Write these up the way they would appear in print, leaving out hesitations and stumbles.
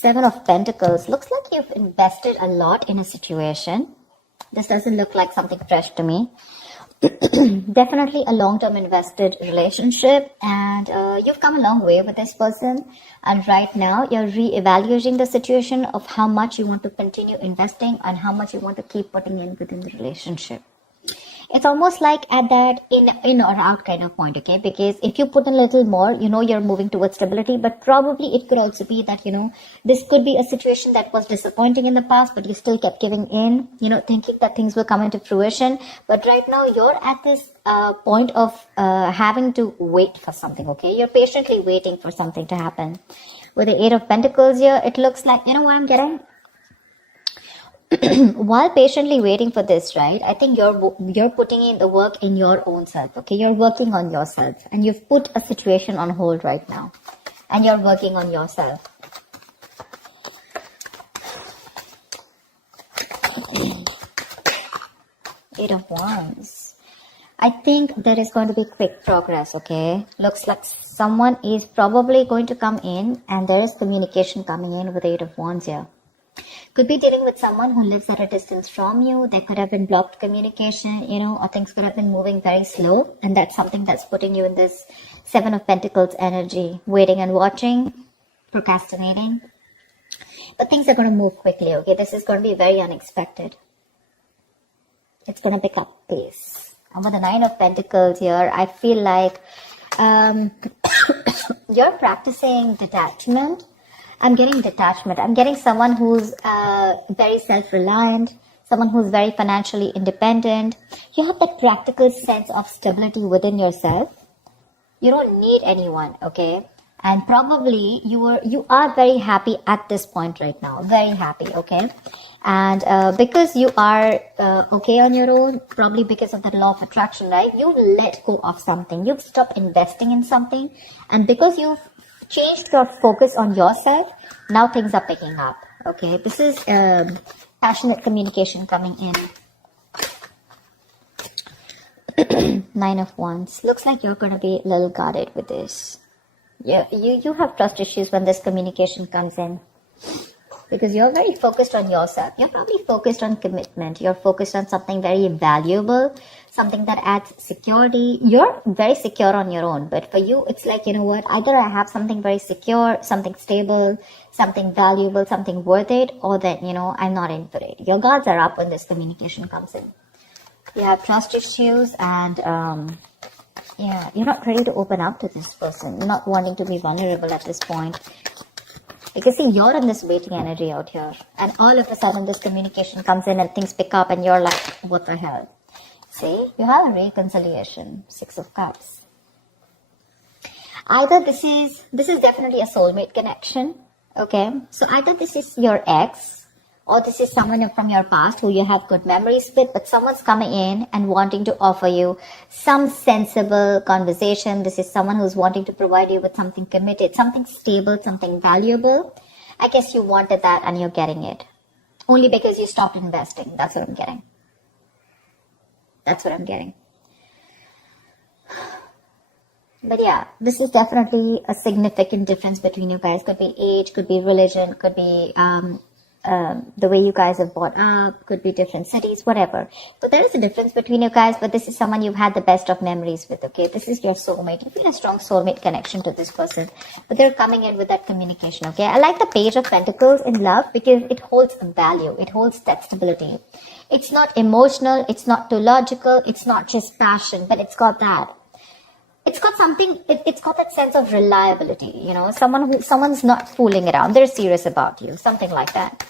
Seven of Pentacles. Looks like you've invested a lot in a situation. This doesn't look like something fresh to me. Definitely a long-term invested relationship, and you've come a long way with this person, and right now you're re-evaluating the situation of how much you want to continue investing and how much you want to keep putting in within the relationship. It's almost like at that in or out kind of point, okay? Because if you put a little more, you're moving towards stability, but probably it could also be that, this could be a situation that was disappointing in the past, but you still kept giving in, thinking that things will come into fruition. But right now you're at this point of having to wait for something, okay? You're patiently waiting for something to happen. With the Eight of Pentacles here, it looks like, what I'm getting? While patiently waiting for this, right, I think you're putting in the work in your own self, okay? You're working on yourself, and you've put a situation on hold right now, and you're working on yourself. Eight of Wands. I think there is going to be quick progress, okay? Looks like someone is probably going to come in, and there is communication coming in with the Eight of Wands here. Could be dealing with someone who lives at a distance from you. There could have been blocked communication, or things could have been moving very slow. And that's something that's putting you in this Seven of Pentacles energy. Waiting and watching, procrastinating. But things are going to move quickly, okay? This is going to be very unexpected. It's going to pick up pace. And with the Nine of Pentacles here, I feel like you're practicing detachment. I'm getting detachment. I'm getting someone who's very self-reliant, someone who's very financially independent. You have that practical sense of stability within yourself. You don't need anyone, okay? And probably you are very happy at this point right now. Very happy, okay? And because you are okay on your own, probably because of the law of attraction, right? You let go of something. You've stopped investing in something. And because you've changed your focus on yourself, now things are picking up, okay? This is passionate communication coming in. Nine of Wands. Looks like you're going to be a little guarded with this. Yeah, you have trust issues when this communication comes in, because you're very focused on yourself. You're probably focused on commitment. You're focused on something very valuable, something that adds security. You're very secure on your own, but for you, it's like, either I have something very secure, something stable, something valuable, something worth it, or that, I'm not in for it. Your guards are up when this communication comes in. You have trust issues, and you're not ready to open up to this person. You're not wanting to be vulnerable at this point. Because see, you're in this waiting energy out here, and all of a sudden this communication comes in and things pick up and you're like, what the hell? See, you have a reconciliation. Six of Cups. Either this is definitely a soulmate connection, okay? So either this is your ex, or this is someone from your past who you have good memories with, but someone's coming in and wanting to offer you some sensible conversation. This is someone who's wanting to provide you with something committed, something stable, something valuable. I guess you wanted that and you're getting it. Only because you stopped investing. That's what I'm getting. That's what I'm getting. But yeah, this is definitely a significant difference between you guys. Could be age, could be religion, could be the way you guys have brought up, could be different cities, whatever. But there is a difference between you guys, but this is someone you've had the best of memories with, okay? This is your soulmate. You feel a strong soulmate connection to this person, but they're coming in with that communication, okay? I like the Page of Pentacles in love because it holds value. It holds that stability. It's not emotional. It's not too logical. It's not just passion, but it's got that. It's got something, it's got that sense of reliability, someone's not fooling around. They're serious about you, something like that.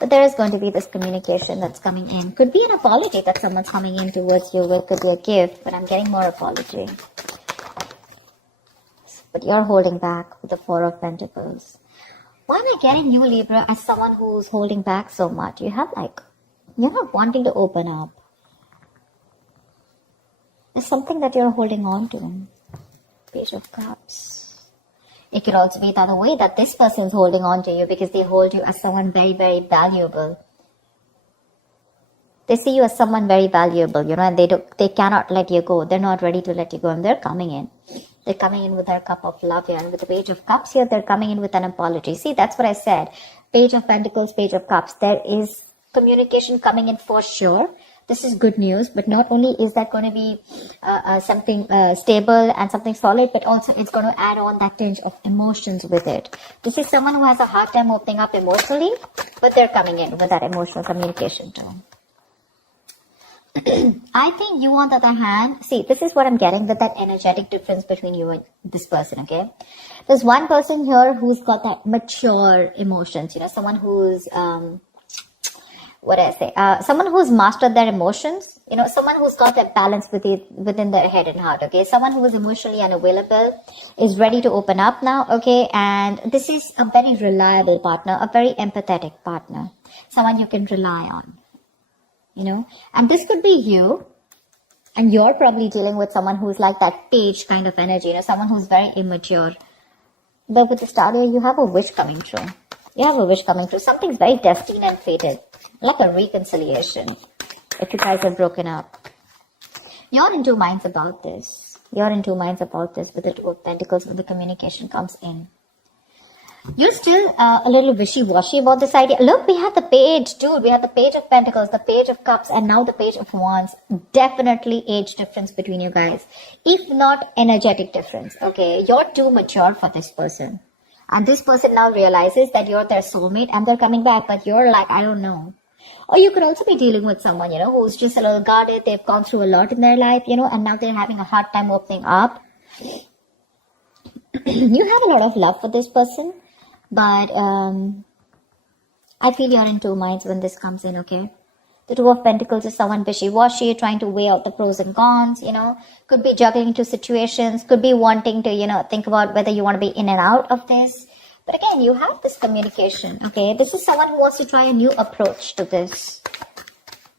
But there is going to be this communication that's coming in. Could be an apology that someone's coming in towards you with, could be a gift, but I'm getting more apology. But you're holding back with the Four of Pentacles. Why am I getting you, Libra, as someone who's holding back so much? You're not wanting to open up. There's something that you're holding on to. Page of Cups. It could also be the other way, that this person is holding on to you because they hold you as someone very, very valuable. They see you as someone very valuable, and they cannot let you go. They're not ready to let you go, and they're coming in. They're coming in with their cup of love here. And with the Page of Cups here, they're coming in with an apology. See, that's what I said. Page of Pentacles, Page of Cups. There is communication coming in for sure. This is good news, but not only is that going to be something stable and something solid, but also it's going to add on that tinge of emotions with it. This is someone who has a hard time opening up emotionally, but they're coming in with that emotional communication too. I think you, on the other hand, see, this is what I'm getting with that energetic difference between you and this person, okay? There's one person here who's got that mature emotions, you know, someone who's, someone who's mastered their emotions, you know, someone who's got that balance within their head and heart, okay? Someone who is emotionally unavailable, is ready to open up now, okay? And this is a very reliable partner, a very empathetic partner, someone you can rely on, you know? And this could be you, and you're probably dealing with someone who's like that page kind of energy, you know, someone who's very immature. But with the star here, you have a wish coming true. You have a wish coming true. Something's very destined and fated. Like a reconciliation. If you guys have broken up. You're in two minds about this. You're in two minds about this with the Two of Pentacles when the communication comes in. You're still a little wishy-washy about this idea. Look, we have the page, dude. We have the Page of Pentacles, the Page of Cups, and now the Page of Wands. Definitely age difference between you guys. If not energetic difference, okay? You're too mature for this person. And this person now realizes that you're their soulmate and they're coming back. But you're like, I don't know. Or you could also be dealing with someone, you know, who's just a little guarded. They've gone through a lot in their life, you know, and now they're having a hard time opening up. You have a lot of love for this person. But I feel you're in two minds when this comes in, okay? The Two of Pentacles is someone wishy-washy, trying to weigh out the pros and cons, you know. Could be juggling two situations, could be wanting to, you know, think about whether you want to be in and out of this. But again, you have this communication, okay? This is someone who wants to try a new approach to this.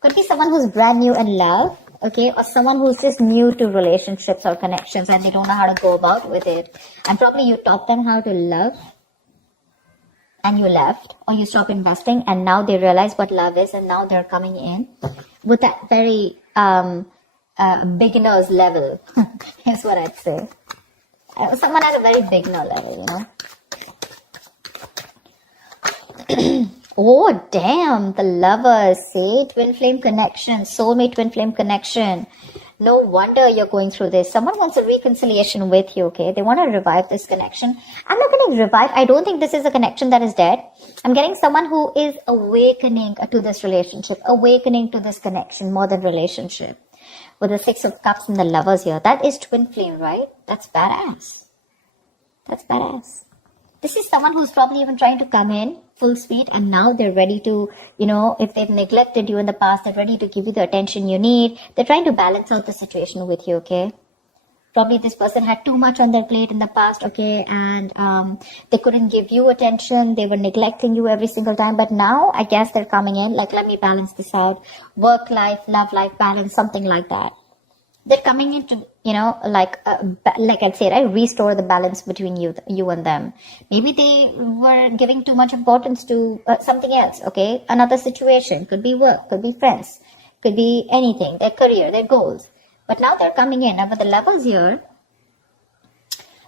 Could be someone who's brand new in love, okay? Or someone who's just new to relationships or connections and they don't know how to go about with it. And probably you taught them how to love. And you left, or you stopped investing, and now they realize what love is, and now they're coming in with that very beginner's level, is what I'd say. Someone at a very beginner level, you know. Oh, damn, the Lovers, see? Twin flame connection, soulmate twin flame connection. No wonder you're going through this. Someone wants a reconciliation with you, okay? They want to revive this connection. I'm not getting revive. I don't think this is a connection that is dead. I'm getting someone who is awakening to this relationship, awakening to this connection more than relationship. With the Six of Cups and the Lovers here. That is twin flame, right? That's badass. That's badass. This is someone who's probably even trying to come in full speed and now they're ready to, you know, if they've neglected you in the past, they're ready to give you the attention you need. They're trying to balance out the situation with you, okay? Probably this person had too much on their plate in the past, okay? And they couldn't give you attention. They were neglecting you every single time. But now, I guess they're coming in like, let me balance this out. Work life, love life balance, something like that. They're coming in to, you know, like I'd say, right, restore the balance between you and them. Maybe they were giving too much importance to something else, okay? Another situation, could be work, could be friends, could be anything, their career, their goals. But now they're coming in. Now with the Lovers here,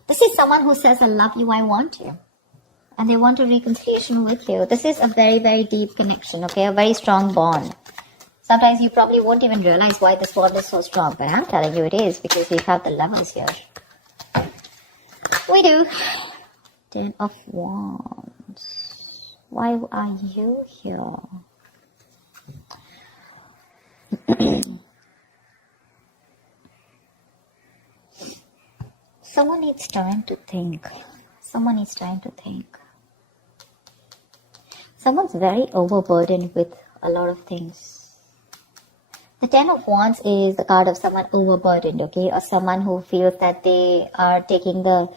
this is someone who says, I love you, I want you. And they want a reconciliation with you. This is a very, very deep connection, okay? A very strong bond. Sometimes you probably won't even realize why this bond is so strong, but I'm telling you it is because we have the Lovers here. We do. 10 of Wands. Why are you here? Someone needs time to think. Someone needs time to think. Someone's very overburdened with a lot of things. The 10 of Wands is the card of someone overburdened, okay? Or someone who feels that they are taking the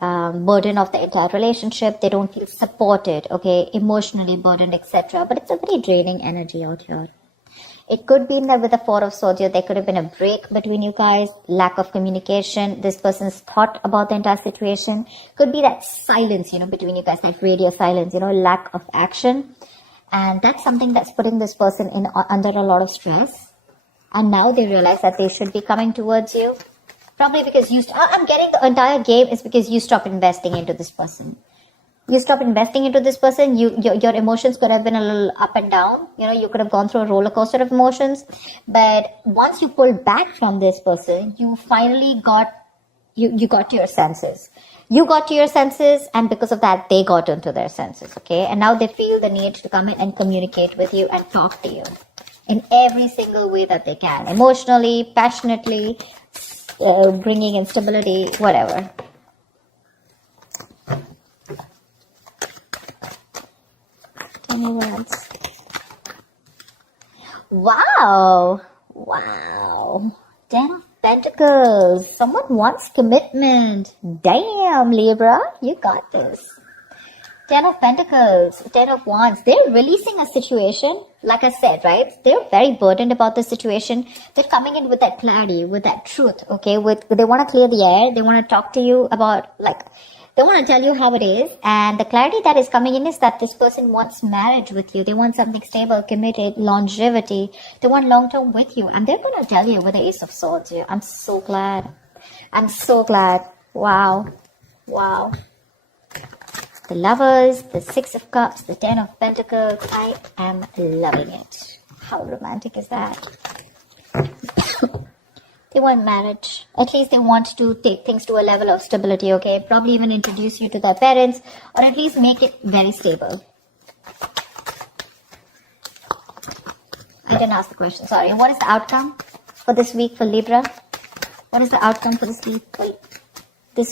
burden of the entire relationship. They don't feel supported, okay? Emotionally burdened, etc. But it's a very draining energy out here. It could be that with the Four of Swords here, there could have been a break between you guys, lack of communication. This person's thought about the entire situation. Could be that silence, you know, between you guys, that radio silence, you know, lack of action. And that's something that's putting this person under a lot of stress. And now they realize that they should be coming towards you. Probably because I'm getting the entire game is because you stop investing into this person. You stop investing into this person, your emotions could have been a little up and down. You could have gone through a roller coaster of emotions. But once you pulled back from this person, you finally got to your senses. You got to your senses, and because of that, they got into their senses, okay? And now they feel the need to come in and communicate with you and talk to you in every single way that they can. Emotionally, passionately, bringing in stability, whatever. Tell me words. Wow. Ten of Pentacles. Someone wants commitment. Damn, Libra, you got this. Ten of Pentacles, Ten of Wands. They're releasing a situation. Like I said, right? They're very burdened about the situation. They're coming in with that clarity, with that truth, okay? They want to clear the air. They want to talk to you about, they want to tell you how it is. And the clarity that is coming in is that this person wants marriage with you. They want something stable, committed, longevity. They want long-term with you. And they're going to tell you with the Ace of Swords here. I'm so glad. Wow. The Lovers, the Six of Cups, the Ten of Pentacles. I am loving it. How romantic is that? They want marriage. At least they want to take things to a level of stability, okay? Probably even introduce you to their parents, or at least make it very stable. I didn't ask the question, sorry. What is the outcome for this week for Libra? What is the outcome for this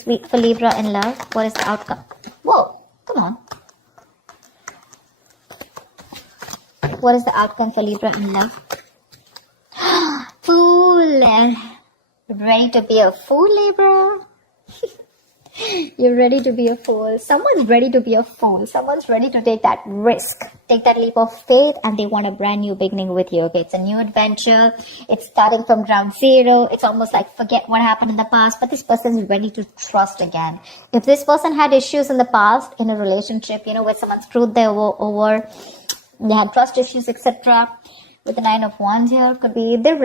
week for Libra in love? What is the outcome? Whoa, come on. What is the outcome for Libra in love? Fool. Ready to be a fool, Libra? You're ready to be a fool. Someone's ready to be a fool. Someone's ready to take that risk, take that leap of faith, and they want a brand new beginning with you. Okay, it's a new adventure. It's starting from ground zero. It's almost like forget what happened in the past, but this person is ready to trust again. If this person had issues in the past in a relationship, where someone screwed them over, they had trust issues, etc. With the Nine of Wands here, could be they're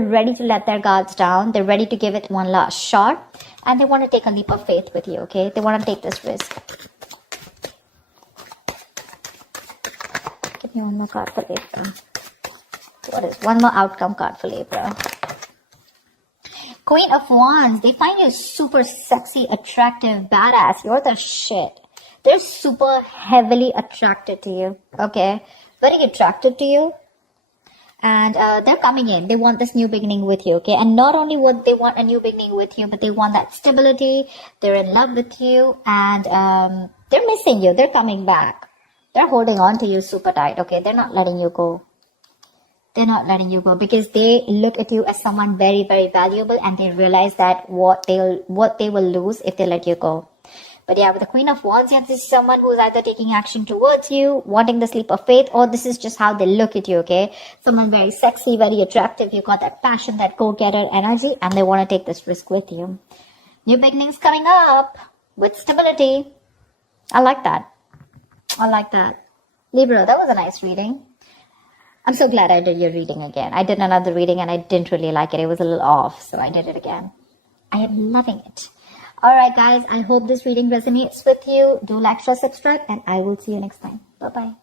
ready to let their guards down. They're ready to give it one last shot, and they want to take a leap of faith with you. Okay, they want to take this risk. Give me one more card for Libra. What is one more outcome card for Libra? Queen of Wands. They find you super sexy, attractive, badass. You're the shit. They're super heavily attracted to you. Okay, very attracted to you. And they're coming in. They want this new beginning with you, okay? And not only would they want a new beginning with you, but they want that stability. They're in love with you, and they're missing you. They're coming back. They're holding on to you super tight, okay? They're not letting you go. They're not letting you go because they look at you as someone very, very valuable, and they realize that what they will lose if they let you go. But yeah, with the Queen of Wands, this is someone who's either taking action towards you, wanting the leap of faith, or this is just how they look at you, okay? Someone very sexy, very attractive. You got that passion, that go-getter energy, and they want to take this risk with you. New beginnings coming up with stability. I like that. Libra, that was a nice reading. I'm so glad I did your reading again. I did another reading and I didn't really like it. It was a little off, so I did it again. I am loving it. Alright guys, I hope this reading resonates with you. Do like, share, subscribe, and I will see you next time. Bye-bye.